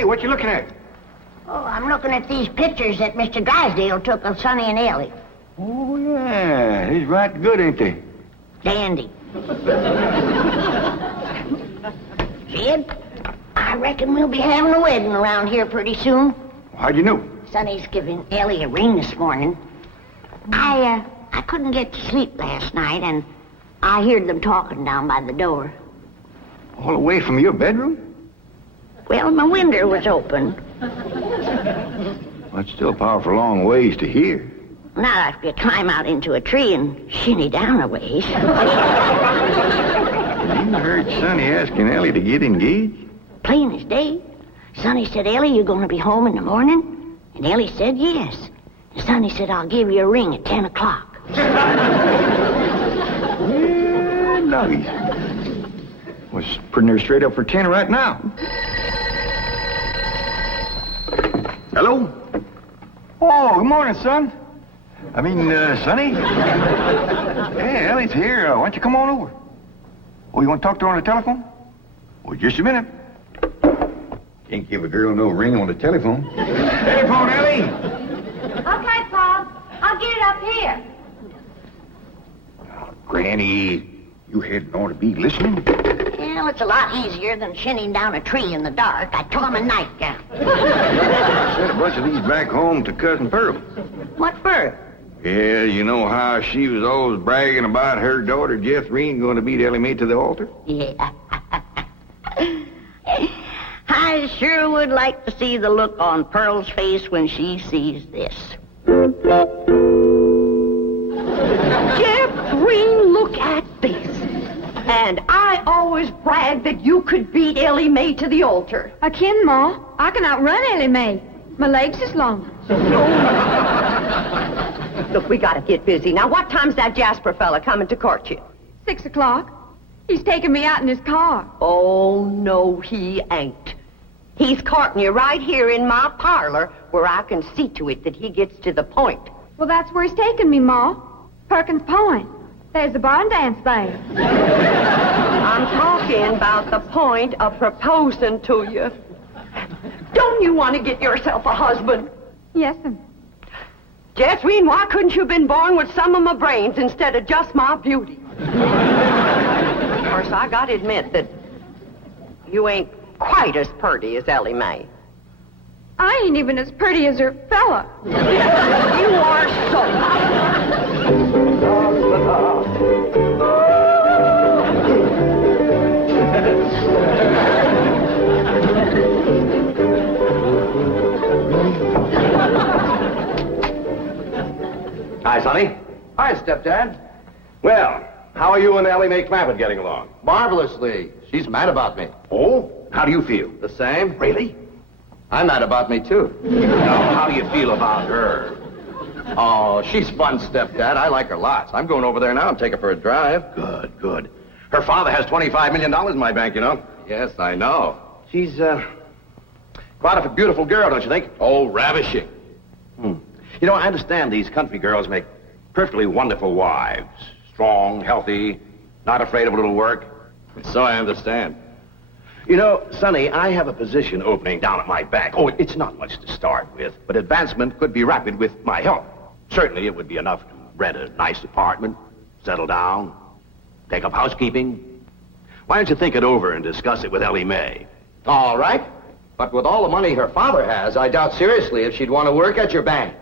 Granny, what you looking at? Oh, I'm looking at these pictures that Mr. Drysdale took of Sonny and Elly. Oh, yeah. He's right good, ain't they? Dandy. Jed, I reckon we'll be having a wedding around here pretty soon. How'd you know? Sonny's giving Elly a ring this morning. I couldn't get to sleep last night, and I heard them talking down by the door. All the way from your bedroom? Well, my window was open. Well, it's still a powerful long ways to hear. Now I could climb out into a tree and shinny down a ways. You heard Sonny asking Elly to get engaged? Plain as day. Sonny said, Elly, you going to be home in the morning? And Elly said, yes. And Sonny said, I'll give you a ring at 10 o'clock. Yeah, nuggies. Was putting her straight up for 10 right now. Hello? Oh, good morning, son. Sonny? Hey, Elly's here. Why don't you come on over? Oh, you want to talk to her on the telephone? Well, just a minute. Can't give a girl no ring on the telephone. Telephone, Elly! Okay, Pa. I'll get it up here. Oh, Granny, you hadn't ought to be listening. Well, it's a lot easier than shinning down a tree in the dark. I took my nightgown. Sent a bunch of these back home to Cousin Pearl. What for? Yeah, you know how she was always bragging about her daughter, Jethrine, going to beat Elly Mae to the altar? Yeah. I sure would like to see the look on Pearl's face when she sees this. Jethrine, look at this. And I always bragged that you could beat Elly Mae to the altar. I can, Ma. I can outrun Elly Mae. My legs is long. Look, we gotta get busy. Now, what time's that Jasper fella coming to court you? 6 o'clock. He's taking me out in his car. Oh, no, he ain't. He's courting you right here in my parlor where I can see to it that he gets to the point. Well, that's where he's taking me, Ma. Perkins Point. There's a barn dance there. I'm talking about the point of proposing to you. Don't you want to get yourself a husband? Yes, sir. Jethrine, why couldn't you have been born with some of my brains instead of just my beauty? Of course, I gotta admit that you ain't quite as pretty as Elly Mae. I ain't even as pretty as her fella. You are so... Hi, Sonny. Hi, Stepdad. Well, how are you and Elly Mae Clampett getting along? Marvelously. She's mad about me. Oh? How do you feel? The same? Really? I'm mad about me, too. Now, how do you feel about her? Oh, she's fun, Stepdad. I like her lots. I'm going over there now and take her for a drive. Good, good. Her father has $25 million in my bank, you know. Yes, I know. She's, quite a beautiful girl, don't you think? Oh, ravishing. You know, I understand these country girls make perfectly wonderful wives. Strong, healthy, not afraid of a little work. So I understand. You know, Sonny, I have a position opening down at my bank. Oh, it's not much to start with, but advancement could be rapid with my help. Certainly, it would be enough to rent a nice apartment, settle down, take up housekeeping. Why don't you think it over and discuss it with Elly Mae? All right. But with all the money her father has, I doubt seriously if she'd want to work at your bank.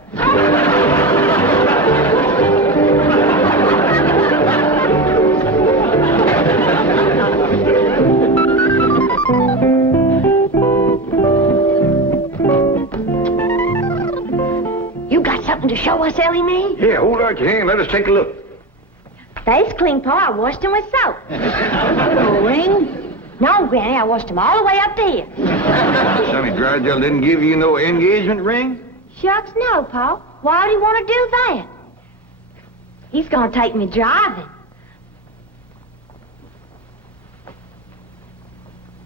You got something to show us, Elly Mae? Yeah, hold out your hand. Let us take a look. Face clean, Pa. I washed him with soap. No ring? No, Granny, I washed him all the way up to here. Sonny Drysdale didn't give you no engagement ring? Shucks, no, Pa. Why would he want to do that? He's going to take me driving.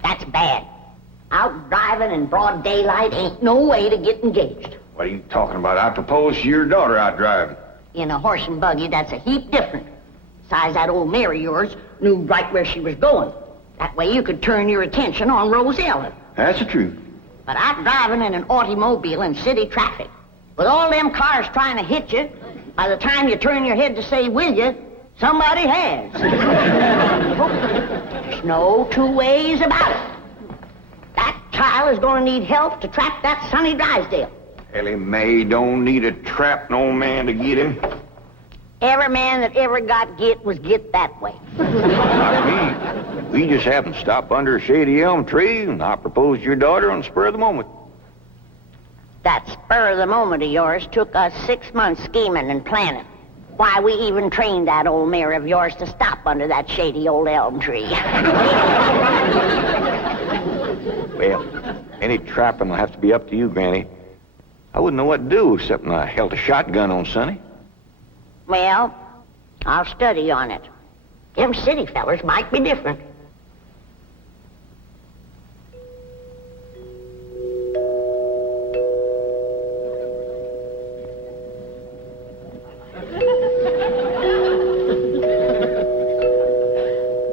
That's bad. Out driving in broad daylight ain't no way to get engaged. What are you talking about? I proposed to your daughter out driving. In a horse and buggy, that's a heap different. Besides, that old mare of yours knew right where she was going. That way you could turn your attention on Rosella. That's the truth. But I'm driving in an automobile in city traffic. With all them cars trying to hit you, by the time you turn your head to say, will you, somebody has. There's no two ways about it. That child is going to need help to trap that Sonny Drysdale. Ellie Mae don't need to trap no man to get him. Every man that ever got get was get that way. Not me. We just happened to stop under a shady elm tree, and I proposed to your daughter on the spur of the moment. That spur of the moment of yours took us 6 months scheming and planning. Why, we even trained that old mare of yours to stop under that shady old elm tree. Well, any trapping will have to be up to you, Granny. I wouldn't know what to do except when I held a shotgun on Sonny. Well, I'll study on it. Them city fellers might be different.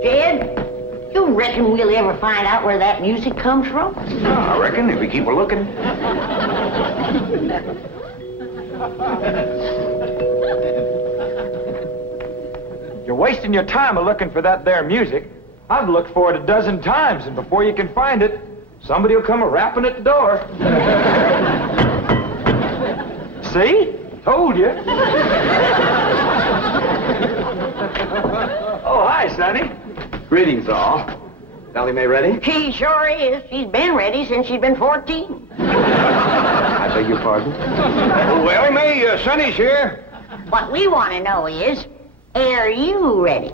Jed, you reckon we'll ever find out where that music comes from? I reckon if we keep a looking. You're wasting your time looking for that there music. I've looked for it a dozen times, and before you can find it, somebody will come a-rapping at the door. See? Told you. Oh, hi, Sonny. Greetings, all. Elly Mae ready? She sure is. She's been ready since she's been 14. I beg your pardon? Oh, Ellie Mae, Sonny's here. What we want to know is, are you ready?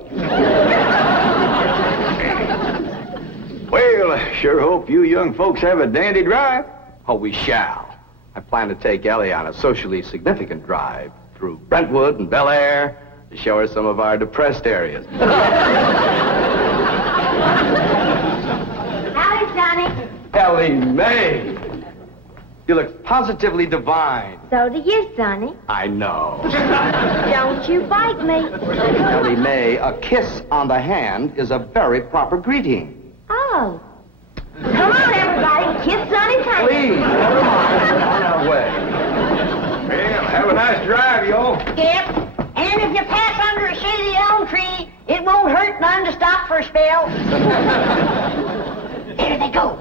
Well, I sure hope you young folks have a dandy drive. Oh, we shall. I plan to take Elly on a socially significant drive through Brentwood and Bel Air to show her some of our depressed areas. Howdy, Sonny. Elly Mae! You look positively divine. So do you, Sonny. I know. Don't you bite me. Elly Mae, a kiss on the hand is a very proper greeting. Oh. Come on, everybody. Kiss Sonny's hand. Please, never mind. We're on our way. Well, have a nice drive, y'all. Yep. And if you pass under a shady elm tree, it won't hurt none to stop for a spell. There they go.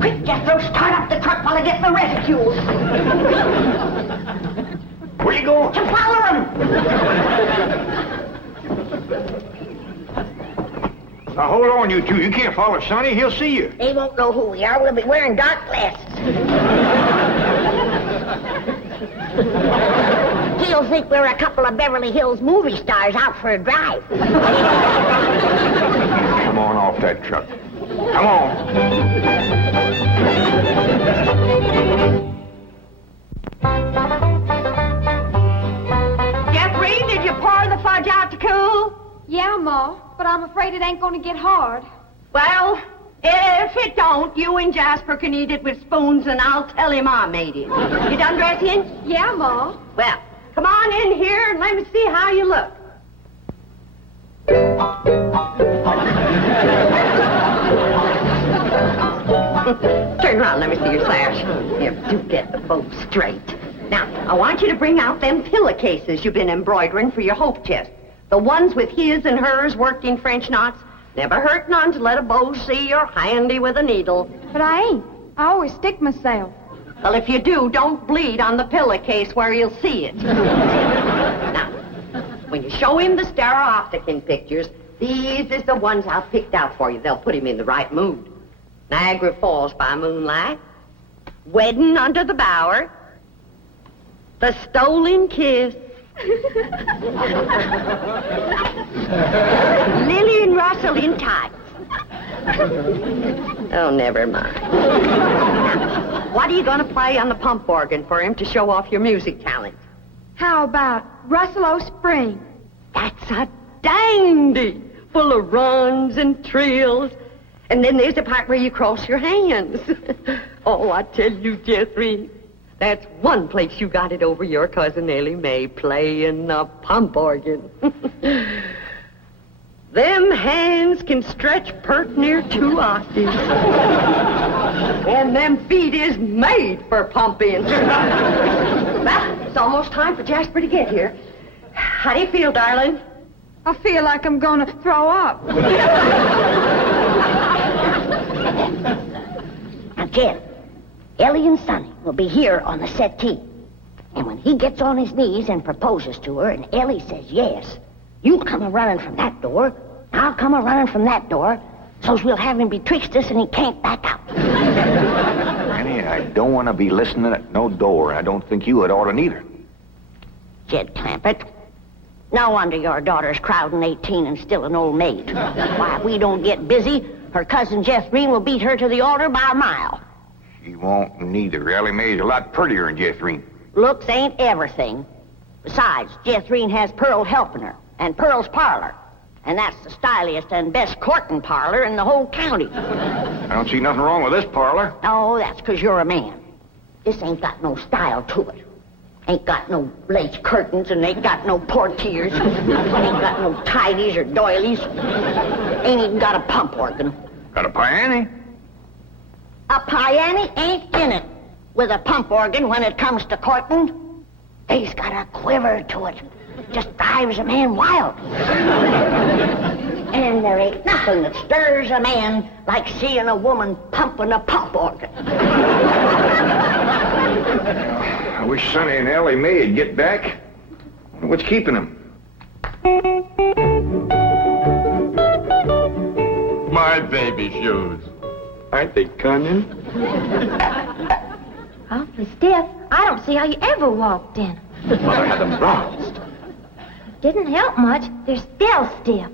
Quick, Jethro, start up the truck while I get the reticule. Where you going? To follow them. Now, hold on, you two. You can't follow Sonny. He'll see you. They won't know who we are. We'll be wearing dark glasses. He'll think we're a couple of Beverly Hills movie stars out for a drive. Come on off that truck. Come on. Jethrine, did you pour the fudge out to cool? Yeah, Ma, but I'm afraid it ain't going to get hard. Well, if it don't, you and Jasper can eat it with spoons, and I'll tell him I made it. You done dressing? Yeah, Ma. Well, come on in here and let me see how you look. Turn around, let me see your sash. Here, do get the bow straight. Now, I want you to bring out them pillowcases you've been embroidering for your hope chest. The ones with his and hers worked in French knots. Never hurt none to let a beau see you're handy with a needle. But I ain't. I always stick myself. Well, if you do, don't bleed on the pillowcase where you'll see it. Now, when you show him the stereopticon pictures, these is the ones I've picked out for you. They'll put him in the right mood. Niagara Falls by moonlight, Wedding under the Bower, The Stolen Kiss, Lily and Russell in tights. Oh, never mind. What are you going to play on the pump organ for him to show off your music talent? How about Russell O'Spring? That's a dandy, full of runs and trills. And then there's the part where you cross your hands. Oh, I tell you, Jethrine, that's one place you got it over your cousin Elly Mae, playing the pump organ. Them hands can stretch pert near 2 octaves. And them feet is made for pumping. Well, it's almost time for Jasper to get here. How do you feel, darling? I feel like I'm gonna throw up. Now, Jen, Elly and Sonny will be here on the settee. And when he gets on his knees and proposes to her, and Elly says yes, you come a-running from that door, I'll come a-running from that door, so's we'll have him betwixt us and he can't back out. Annie, I don't want to be listening at no door. I don't think you would ought to neither. Jed Clampett, no wonder your daughter's crowding 18 and still an old maid. Why, if we don't get busy, her cousin Jethrine will beat her to the altar by a mile. She won't neither. Ellie Mae's a lot prettier than Jethrine. Looks ain't everything. Besides, Jethrine has Pearl helping her, and Pearl's parlor. And that's the styliest and best courting parlor in the whole county. I don't see nothing wrong with this parlor. Oh, that's 'cause you're a man. This ain't got no style to it. Ain't got no lace curtains and ain't got no portieres. Ain't got no tidies or doilies. Ain't even got a pump organ. Got a piano? A piano ain't in it with a pump organ when it comes to courting. They's got a quiver to it. Just drives a man wild. And there ain't nothing that stirs a man like seeing a woman pumping a pump organ. I wish Sonny and Ellie Mae would get back. What's keeping them? My baby shoes. Aren't they cunning? Awfully stiff. I don't see how you ever walked in. Mother had them bronzed. Didn't help much. They're still stiff.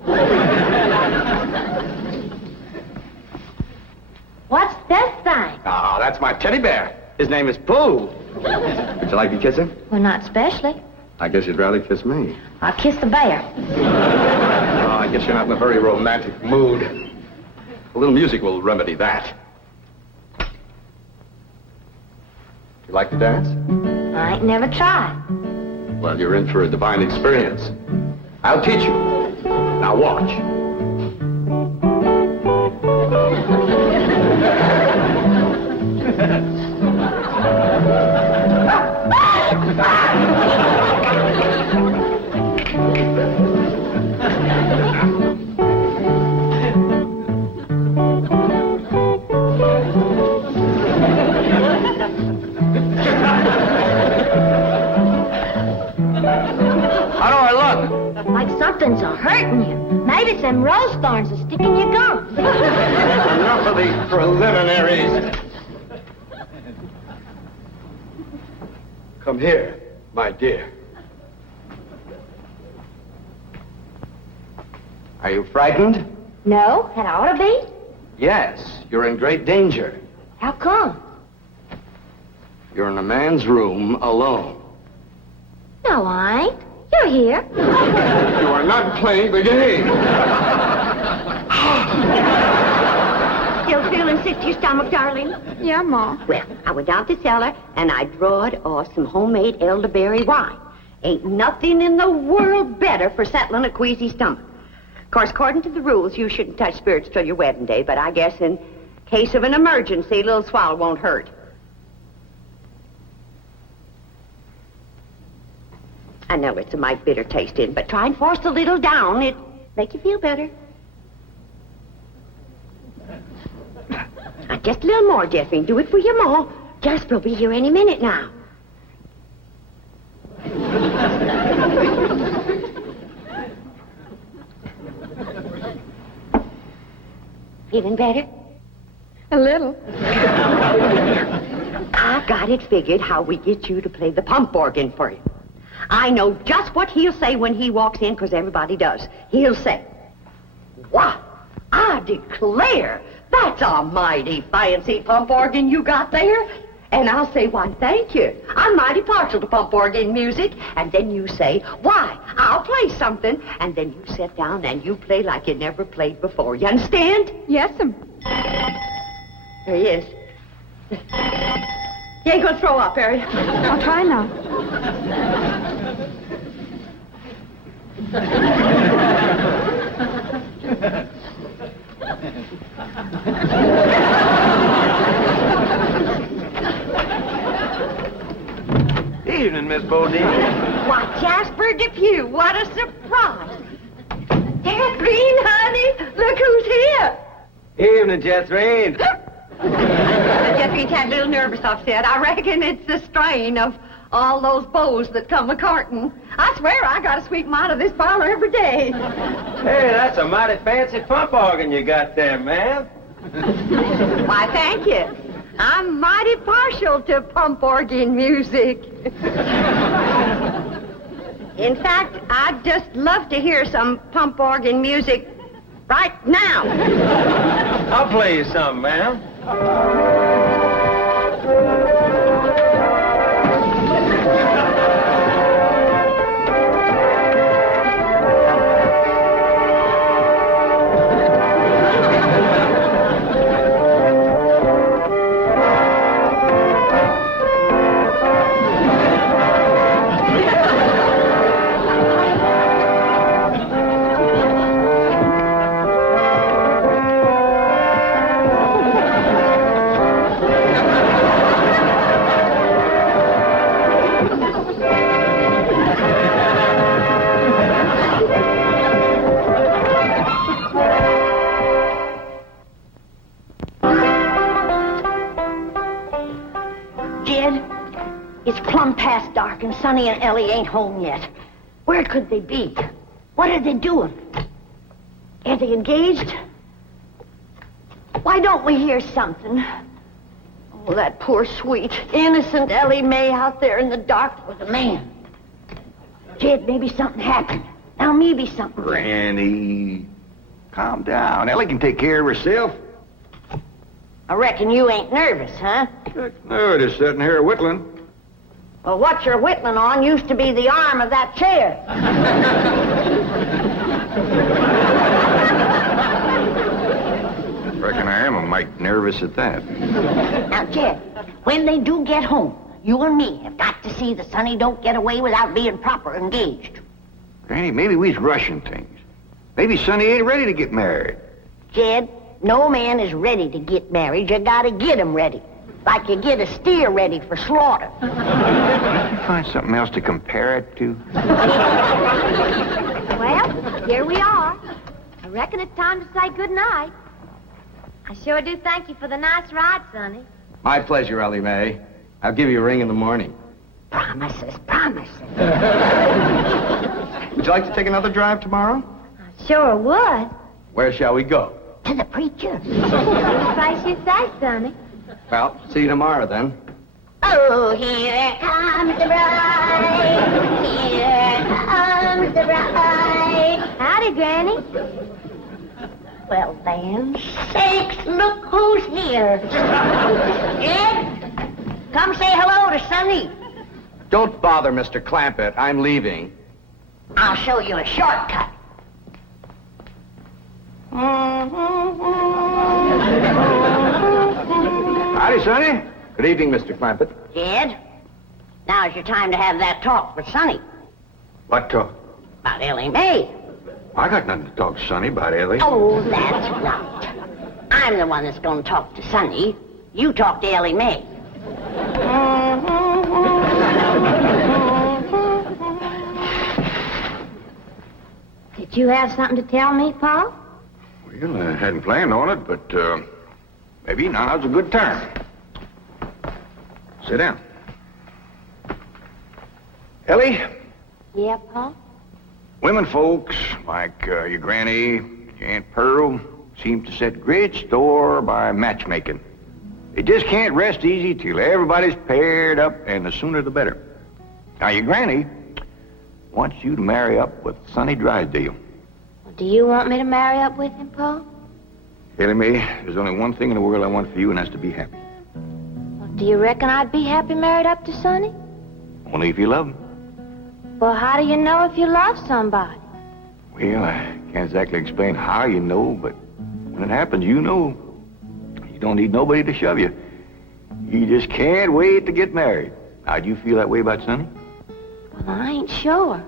What's this thing? Oh, that's my teddy bear. His name is Pooh. Would you like to kiss him? Well, not especially. I guess you'd rather kiss me. I'll kiss the bear. Oh, I guess you're not in a very romantic mood. A little music will remedy that. You like to dance? I ain't never tried. Well, you're in for a divine experience. I'll teach you. Now watch. How do I look? Like something's a-hurting you. Maybe some rose thorns are sticking your gums. Enough of these preliminaries. Come here, my dear. Are you frightened? No, that ought to be. Yes, you're in great danger. How come? You're in a man's room alone. No, I ain't. You're here. You are not playing the game. Still feeling sick to your stomach, darling? Yeah, Ma. Well, I went down to the cellar and I drawed off some homemade elderberry wine. Ain't nothing in the world better for settling a queasy stomach. Of course, according to the rules, you shouldn't touch spirits till your wedding day, but I guess in case of an emergency, a little swallow won't hurt. I know it's a mite bitter tasting, but try and force a little down. It make you feel better. Now, just a little more, Jethrine. Do it for your ma. Jasper will be here any minute now. Feeling better? A little. I got it figured how we get you to play the pump organ for you. I know just what he'll say when he walks in, because everybody does. He'll say, "Wow, I declare, that's a mighty fancy pump organ you got there." And I'll say, "Why, thank you. I'm mighty partial to pump organ music." And then you say, "Why, I'll play something." And then you sit down and you play like you never played before. You understand? Yes'm. There he is. You ain't gonna throw up, Harry. I'll try now. Miss Bodine. Why, Jasper Depew, what a surprise. Jethrine, honey, look who's here. Evening, Jethrine. Jethrine got a little nervous, I've said. I reckon it's the strain of all those beaux that come a-courting. I swear I got to sweep them out of this parlor every day. Hey, that's a mighty fancy pump organ you got there, ma'am. Why, thank you. I'm mighty partial to pump organ music. In fact, I'd just love to hear some pump organ music right now. I'll play you some, ma'am. It's plumb past dark, and Sonny and Elly ain't home yet. Where could they be? What are they doing? Are they engaged? Why don't we hear something? Oh, that poor, sweet, innocent Elly May out there in the dark with a man. Jed, maybe something happened. Now maybe something... Granny, calm down. Elly can take care of herself. I reckon you ain't nervous, huh? No, just sitting here whittling. Well, what you're whittling on used to be the arm of that chair. Reckon I am a mite nervous at that. Now, Jed, when they do get home, you and me have got to see that Sonny don't get away without being proper engaged. Granny, maybe we's rushing things. Maybe Sonny ain't ready to get married. Jed, no man is ready to get married. You gotta get him ready. Like you get a steer ready for slaughter. Can't you find something else to compare it to? Well, here we are. I reckon it's time to say goodnight. I sure do thank you for the nice ride, Sonny. My pleasure, Elly May. I'll give you a ring in the morning. Promises, promises. Would you like to take another drive tomorrow? I sure would. Where shall we go? To the preacher. Any place you say, Sonny. Well, see you tomorrow, then. Oh, here comes the bride. Here comes the bride. Howdy, Granny. Well, then, sakes, look who's here. Jed, come say hello to Sonny. Don't bother, Mr. Clampett. I'm leaving. I'll show you a shortcut. Howdy, Sonny. Good evening, Mr. Clampett. Jed, now's your time to have that talk with Sonny What talk? about Elly May. I got nothing to talk to Sonny about, Elly. Oh, that's right. I'm the one that's going to talk to Sonny. You talk to Elly May. Did you have something to tell me, Paul? Well, I hadn't planned on it, but maybe now's a good time. Sit down. Elly, Yeah, Paul? women folks like your granny, your Aunt Pearl, seem to set great store by matchmaking. They just can't rest easy till everybody's paired up, and the sooner the better. Now, your granny wants you to marry up with Sonny Drysdale. Well, do you want me to marry up with him, Paul? Elly May, there's only one thing in the world I want for you, and that's to be happy. Well, do you reckon I'd be happy married up to Sonny? Only if you love him. Well, how do you know if you love somebody? Well, I can't exactly explain how you know, but when it happens, you know. You don't need nobody to shove you. You just can't wait to get married. Now, do you feel that way about Sonny? Well, I ain't sure.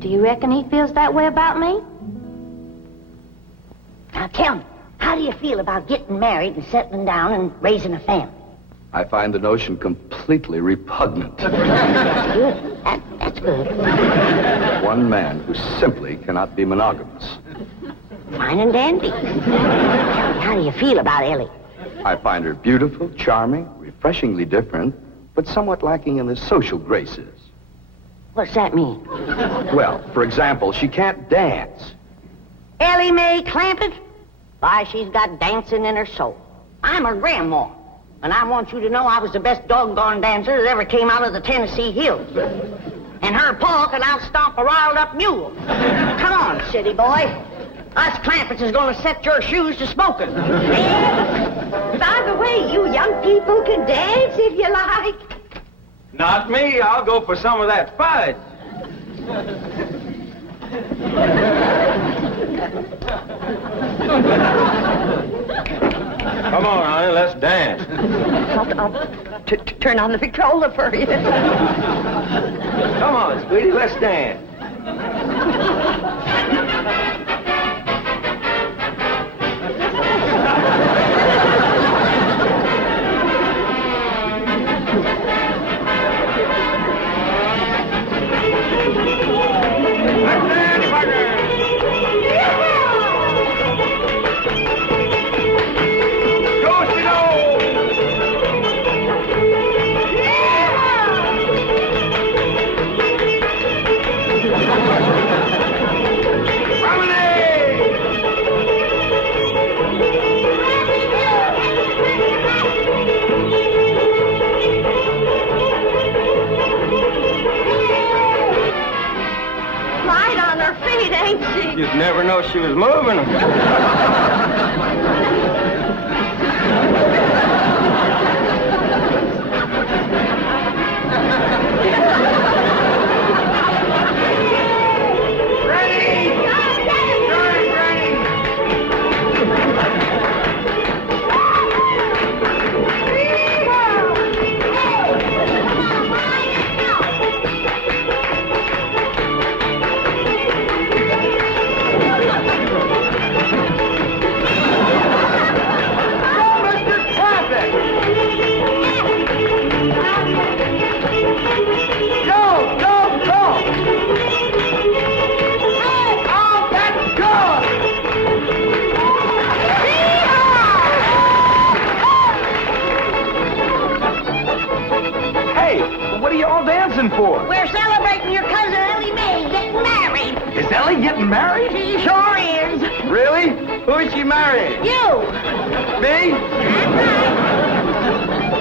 Do you reckon he feels that way about me? Now, tell me, how do you feel about getting married and settling down and raising a family? I find the notion completely repugnant. Good. That's good. One man who simply cannot be monogamous. Fine and dandy. How do you feel about Elly? I find her beautiful, charming, refreshingly different, but somewhat lacking in the social graces. What's that mean? Well, for example, she can't dance. Elly Mae Clampetts? Why, she's got dancing in her soul. I'm her grandma, and I want you to know I was the best doggone dancer that ever came out of the Tennessee hills. And her pa can outstomp a riled-up mule. Come on, city boy. Us Clampetts is gonna set your shoes to smoking. By the way, you young people can dance if you like. Not me. I'll go for some of that fudge. Come on, honey, let's dance. I'll turn on the Victrola for you. Come on, sweetie, let's dance. You'd never know she was moving them. For? We're celebrating your cousin Elly Mae getting married. Is Elly getting married? She sure is. Really? Who is she marrying? You. Me? That's right.